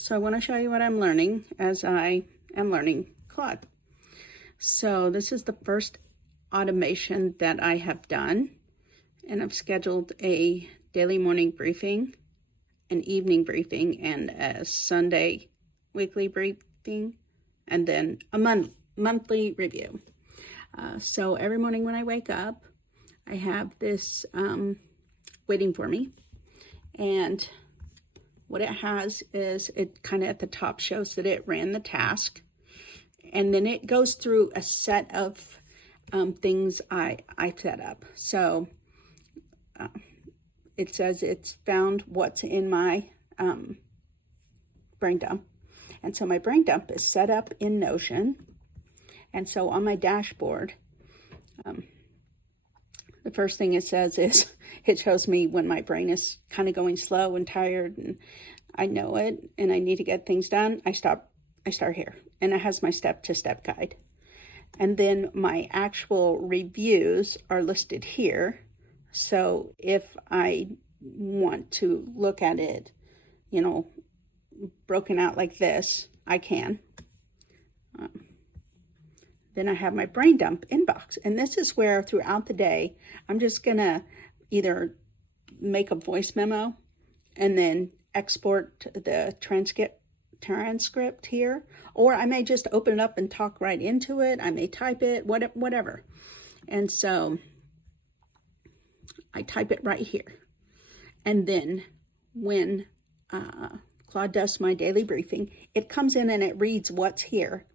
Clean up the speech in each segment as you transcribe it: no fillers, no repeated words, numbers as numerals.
So I want to show you what I'm learning as I am learning Claude. So this is the first automation that I have done, and I've scheduled a daily morning briefing, an evening briefing, and a Sunday weekly briefing, and then a monthly review. So every morning when I wake up, I have this waiting for me, and what it has is it kind of at the top shows that it ran the task, and then it goes through a set of things I set up. So it says it's found what's in my brain dump. And so my brain dump is set up in Notion. And so on my dashboard, the first thing it says is it shows me when my brain is kind of going slow and tired and I know it and I need to get things done. I start here, and it has my step-to-step guide. And then my actual reviews are listed here. So if I want to look at it, broken out like this, I can. Then I have my brain dump inbox. And this is where throughout the day, I'm just gonna either make a voice memo and then export the transcript here, or I may just open it up and talk right into it. I may type it, whatever. And so I type it right here. And then when Claude does my daily briefing, it comes in and it reads what's here.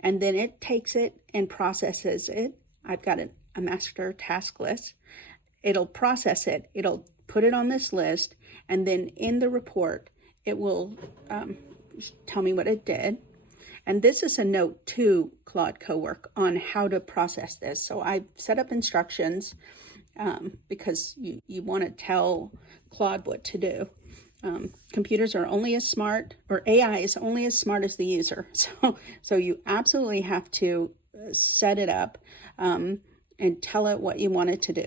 And then it takes it and processes it. I've got a master task list. It'll process it. It'll put it on this list. And then in the report, it will tell me what it did. And this is a note to Claude Cowork on how to process this. So I've set up instructions because you want to tell Claude what to do. Computers are only as smart, or AI is only as smart as the user. So you absolutely have to set it up and tell it what you want it to do.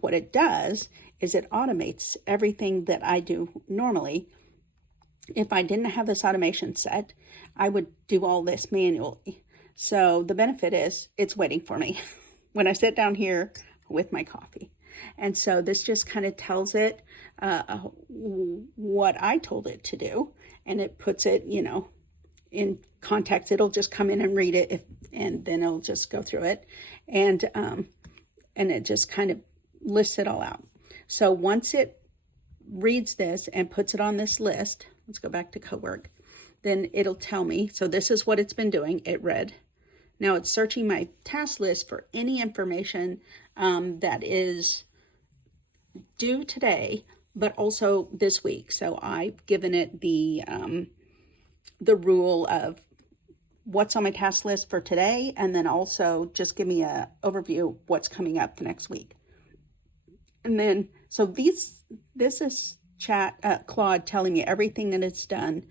What it does is it automates everything that I do normally. If I didn't have this automation set, I would do all this manually. So the benefit is it's waiting for me when I sit down here with my coffee. And so this just kind of tells it what I told it to do, and it puts it, in context. It'll just come in and read it, and then it'll just go through it, and it just kind of lists it all out. So once it reads this and puts it on this list, let's go back to Cowork, then it'll tell me, so this is what it's been doing. It read. Now it's searching my task list for any information that is due today, but also this week. So I've given it the rule of what's on my task list for today, and then also just give me a overview of what's coming up the next week. And then, so this is Claude telling me everything that it's done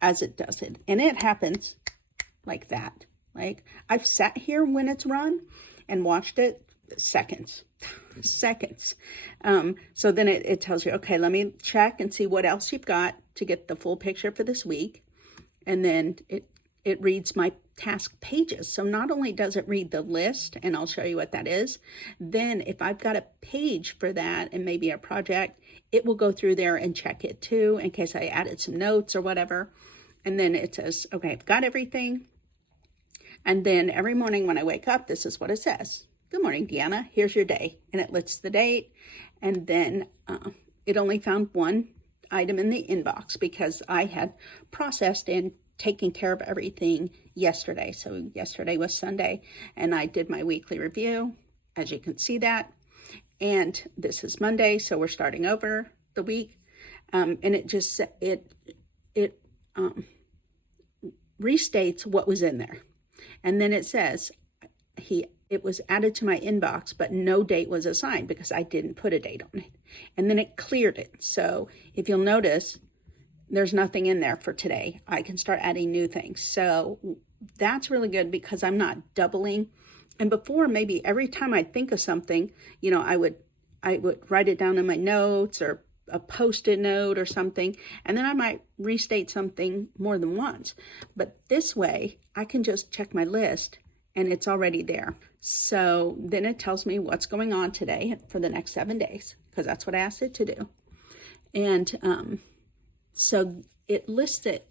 as it does it. And it happens like that. Like, I've sat here when it's run and watched it seconds. So then it tells you, okay, let me check and see what else you've got to get the full picture for this week. And then it reads my task pages. So not only does it read the list, and I'll show you what that is, then if I've got a page for that and maybe a project, it will go through there and check it too in case I added some notes or whatever. And then it says, okay, I've got everything. And then every morning when I wake up, this is what it says. Good morning, Deanna. Here's your day. And it lists the date. And then it only found one item in the inbox because I had processed and taken care of everything yesterday. So yesterday was Sunday, and I did my weekly review, as you can see that. And this is Monday, so we're starting over the week. And it just, it restates what was in there. And then it says it was added to my inbox, but no date was assigned because I didn't put a date on it. And then it cleared it. So if you'll notice, there's nothing in there for today. I can start adding new things. So that's really good because I'm not doubling. And before, maybe every time I think of something, I would write it down in my notes or a post-it note or something, and then I might restate something more than once. But this way, I can just check my list and it's already there. So then it tells me what's going on today for the next 7 days, because that's what I asked it to do. And so it lists it.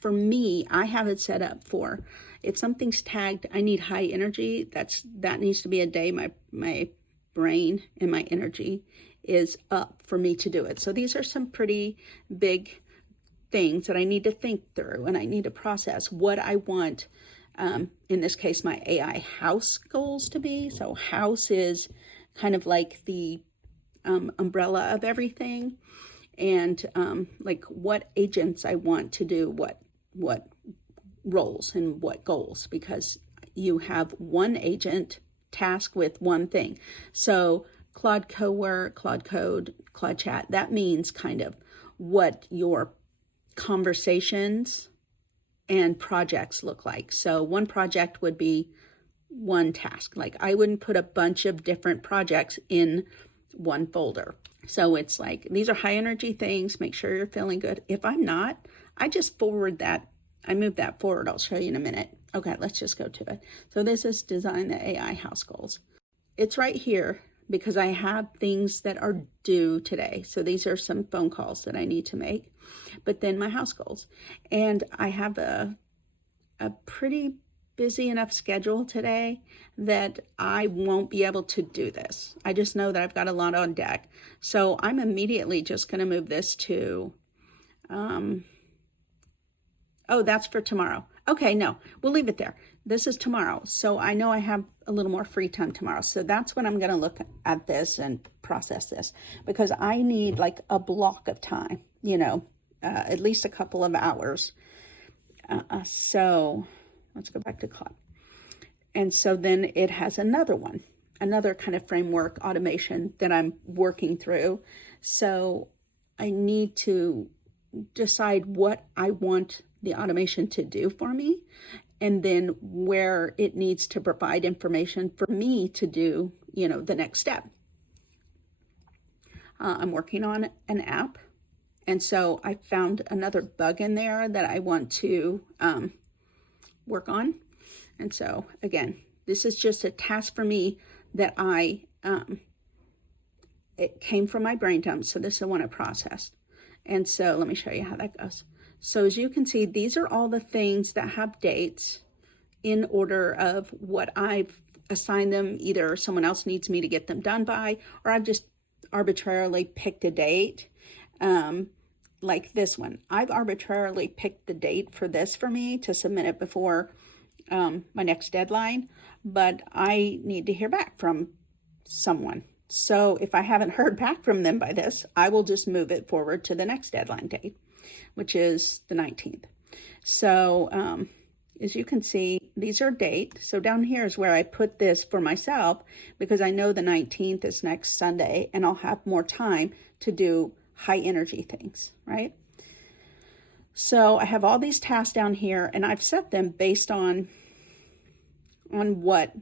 For me, I have it set up for, if something's tagged, I need high energy, that needs to be a day my brain and my energy is up for me to do it. So these are some pretty big things that I need to think through, and I need to process what I want, in this case, my AI house goals to be. So house is kind of like the umbrella of everything, and like what agents I want to do what roles and what goals, because you have one agent tasked with one thing. So Claude Co-work, Claude Code, Claude Chat, that means kind of what your conversations and projects look like. So one project would be one task. Like I wouldn't put a bunch of different projects in one folder. So it's like, these are high energy things. Make sure you're feeling good. If I'm not, I just forward that. I move that forward. I'll show you in a minute. Okay, let's just go to it. So this is design the AI house goals. It's right here because I have things that are due today. So these are some phone calls that I need to make, but then my house goals. And I have a pretty busy enough schedule today that I won't be able to do this. I just know that I've got a lot on deck. So I'm immediately just going to move this to, oh, that's for tomorrow. Okay, no, we'll leave it there. This is tomorrow. So I know I have a little more free time tomorrow. So that's when I'm going to look at this and process this, because I need like a block of time, at least a couple of hours. So let's go back to Claude. And so then it has another kind of framework automation that I'm working through. So I need to decide what I want the automation to do for me, and then where it needs to provide information for me to do, the next step. I'm working on an app, and so I found another bug in there that I want to work on. And so again, this is just a task for me that it came from my brain dump. So this is the one I processed. And so let me show you how that goes. So as you can see, these are all the things that have dates in order of what I've assigned them. Either someone else needs me to get them done by, or I've just arbitrarily picked a date. Like this one, I've arbitrarily picked the date for this for me to submit it before my next deadline, but I need to hear back from someone. So if I haven't heard back from them by this, I will just move it forward to the next deadline date, which is the 19th. So as you can see, these are dates. So down here is where I put this for myself, because I know the 19th is next Sunday and I'll have more time to do high energy things, right? So I have all these tasks down here, and I've set them based on what,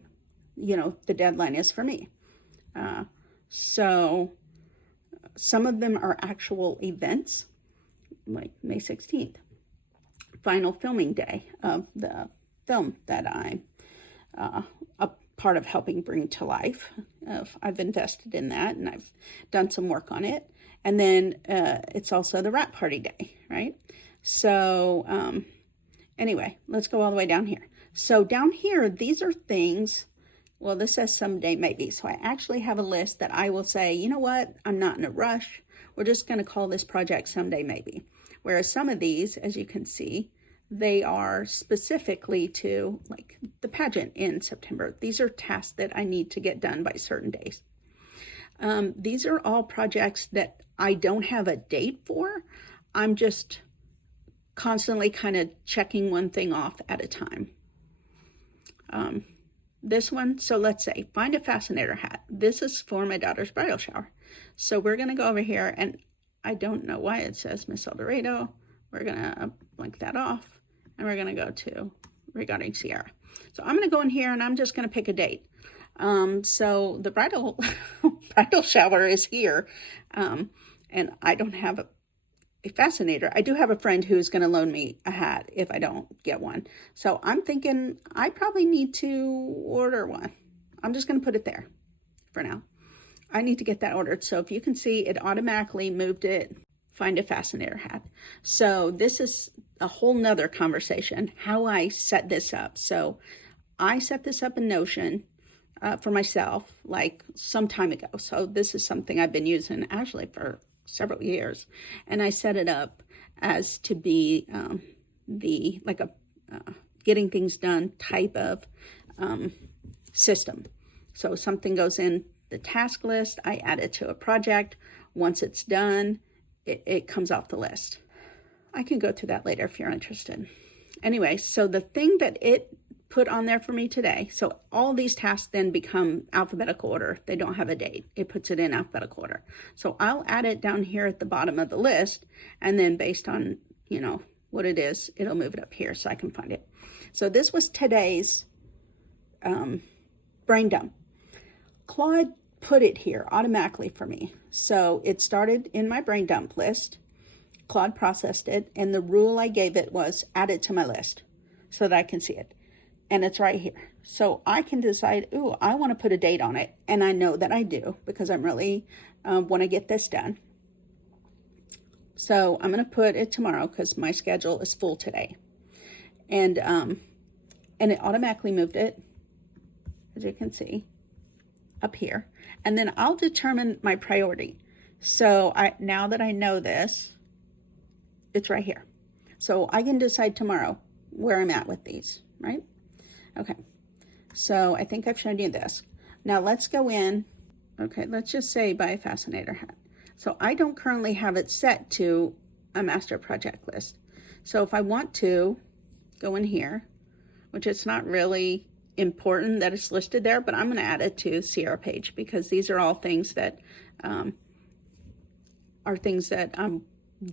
the deadline is for me. So some of them are actual events, like May 16th, final filming day of the film that I'm a part of helping bring to life. I've invested in that, and I've done some work on it. And then it's also the wrap party day, right? So anyway, let's go all the way down here. So down here, these are things, well, this says someday maybe. So I actually have a list that I will say, you know what, I'm not in a rush. We're just going to call this project someday maybe. Whereas some of these, as you can see, they are specifically to like the pageant in September. These are tasks that I need to get done by certain days. These are all projects that I don't have a date for. I'm just constantly kind of checking one thing off at a time. This one, so let's say, find a fascinator hat. This is for my daughter's bridal shower. So we're going to go over here, and I don't know why it says Miss Eldorado. We're going to blank that off, and we're going to go to regarding Sierra. So I'm going to go in here, and I'm just going to pick a date. So the bridal shower is here. and I don't have a fascinator. I do have a friend who's going to loan me a hat if I don't get one. So I'm thinking I probably need to order one. I'm just going to put it there for now. I need to get that ordered. So if you can see, it automatically moved it. Find a fascinator hat. So this is a whole nother conversation, how I set this up. So I set this up in Notion for myself like some time ago. So this is something I've been using actually for several years. And I set it up as to be like a getting things done type of system. So something goes in the task list, I add it to a project. Once it's done, it comes off the list. I can go through that later if you're interested. Anyway, so the thing that it put on there for me today, so all these tasks then become alphabetical order. They don't have a date. It puts it in alphabetical order. So I'll add it down here at the bottom of the list, and then based on, you know, what it is, it'll move it up here so I can find it. So this was today's brain dump. Claude put it here automatically for me. So it started in my brain dump list. Claude processed it, and the rule I gave it was add it to my list so that I can see it. And it's right here. So I can decide, ooh, I want to put a date on it. And I know that I do because I'm really want to get this done. So I'm going to put it tomorrow because my schedule is full today. And it automatically moved it, as you can see, up here. And then I'll determine my priority. So now that I know this, it's right here. So I can decide tomorrow where I'm at with these, right? Okay, so I think I've shown you this. Now let's go in. Okay, let's just say buy a fascinator hat. So I don't currently have it set to a master project list. So if I want to go in here, which it's not really important that it's listed there, but I'm going to add it to Sierra page because these are all things that are things that I'm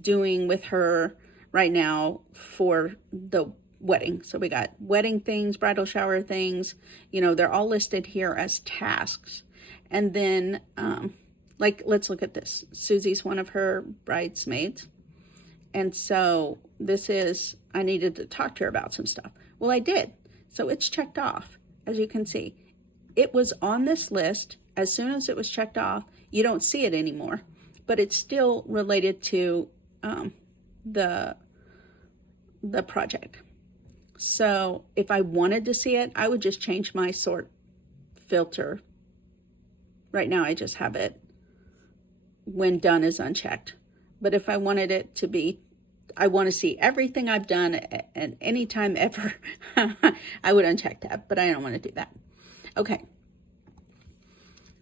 doing with her right now for the wedding. So we got wedding things, bridal shower things, you know, they're all listed here as tasks. And then like, let's look at this. Susie's one of her bridesmaids. And so this is, I needed to talk to her about some stuff. Well, I did. So it's checked off, as you can see. It was on this list. As soon as it was checked off, you don't see it anymore, but it's still related to the project. So if I wanted to see it, I would just change my sort filter. Right now, I just have it when done is unchecked. But if I wanted it to be, I want to see everything I've done at any time ever, I would uncheck that, but I don't want to do that. Okay.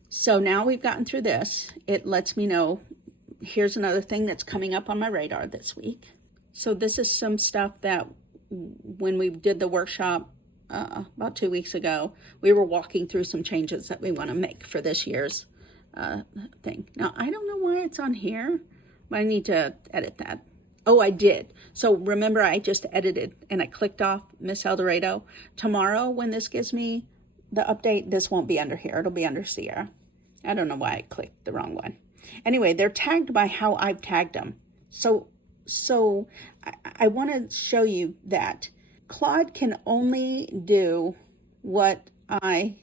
So now we've gotten through this. It lets me know, here's another thing that's coming up on my radar this week. So this is some stuff that when we did the workshop about 2 weeks ago, we were walking through some changes that we want to make for this year's thing. Now, I don't know why it's on here, but I need to edit that. Oh, I did. So remember, I just edited and I clicked off Miss Eldorado. Tomorrow, when this gives me the update, this won't be under here. It'll be under Sierra. I don't know why I clicked the wrong one. Anyway, they're tagged by how I've tagged them. So I want to show you that Claude can only do what I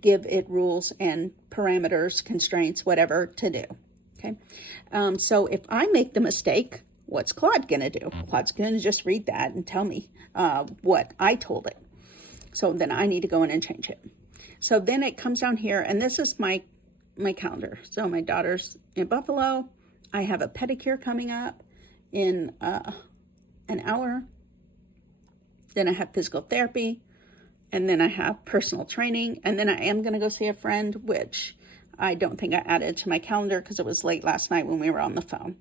give it rules and parameters, constraints, whatever to do. Okay. So if I make the mistake, what's Claude going to do? Claude's going to just read that and tell me what I told it. So then I need to go in and change it. So then it comes down here, and this is my calendar. So my daughter's in Buffalo. I have a pedicure coming up in an hour. Then I have physical therapy, and then I have personal training, and then I am going to go see a friend, which I don't think I added to my calendar because it was late last night when we were on the phone.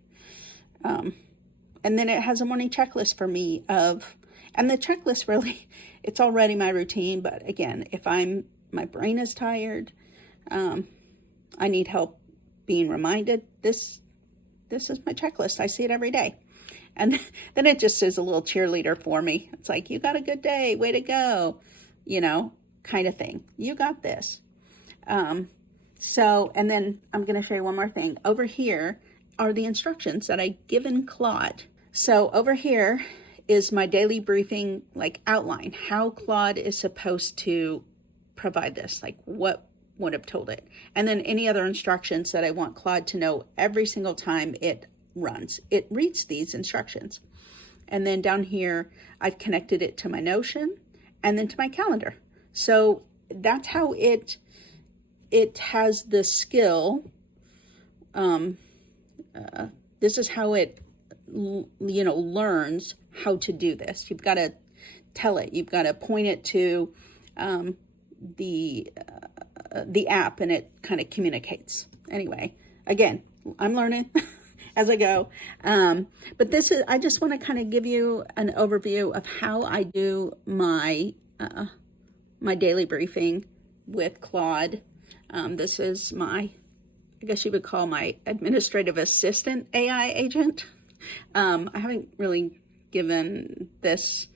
And then it has a morning checklist for me and the checklist really, it's already my routine, but again, if my brain is tired, I need help being reminded, this is my checklist. I see it every day. And then it just is a little cheerleader for me. It's like, you got a good day, way to go, you know, kind of thing. You got this. So, and then I'm going to show you one more thing. Over here, are the instructions that I given Claude. So over here is my daily briefing, like outline, how Claude is supposed to provide this, like what would have told it. And then any other instructions that I want Claude to know every single time it runs. It reads these instructions. And then down here, I've connected it to my Notion and then to my calendar. So that's how it has the skill. This is how it, learns how to do this. You've got to tell it. You've got to point it to the app, and it kind of communicates. Anyway, again, I'm learning as I go. But I just want to kind of give you an overview of how I do my daily briefing with Claude. This is I guess you would call my administrative assistant AI agent. I haven't really given this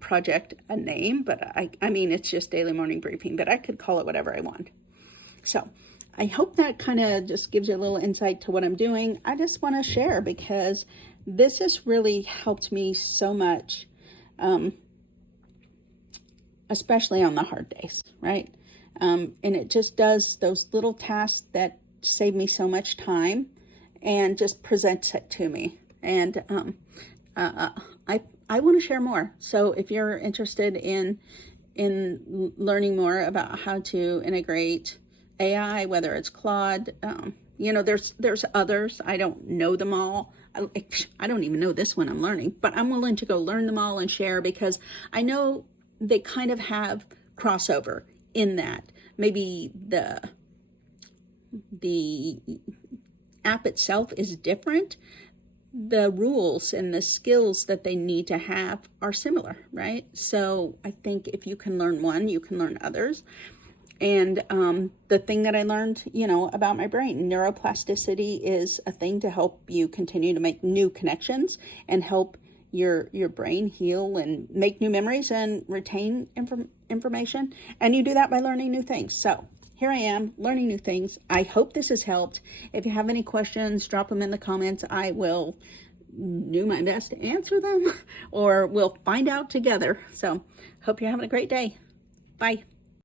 project a name, but I mean, it's just daily morning briefing, but I could call it whatever I want. So I hope that kind of just gives you a little insight to what I'm doing. I just want to share because this has really helped me so much, especially on the hard days, right? And it just does those little tasks that save me so much time and just presents it to me. And I want to share more. So if you're interested in learning more about how to integrate AI, whether it's Claude, there's others. I don't know them all. I don't even know this one I'm learning, but I'm willing to go learn them all and share because I know they kind of have crossover in that. Maybe the app itself is different. The rules and the skills that they need to have are similar, right? So I think if you can learn one, you can learn others. And the thing that I learned, about my brain, neuroplasticity is a thing to help you continue to make new connections and help your brain heal and make new memories and retain information. And you do that by learning new things. So here I am learning new things. I hope this has helped. If you have any questions, drop them in the comments. I will do my best to answer them or we'll find out together. So hope you're having a great day. Bye.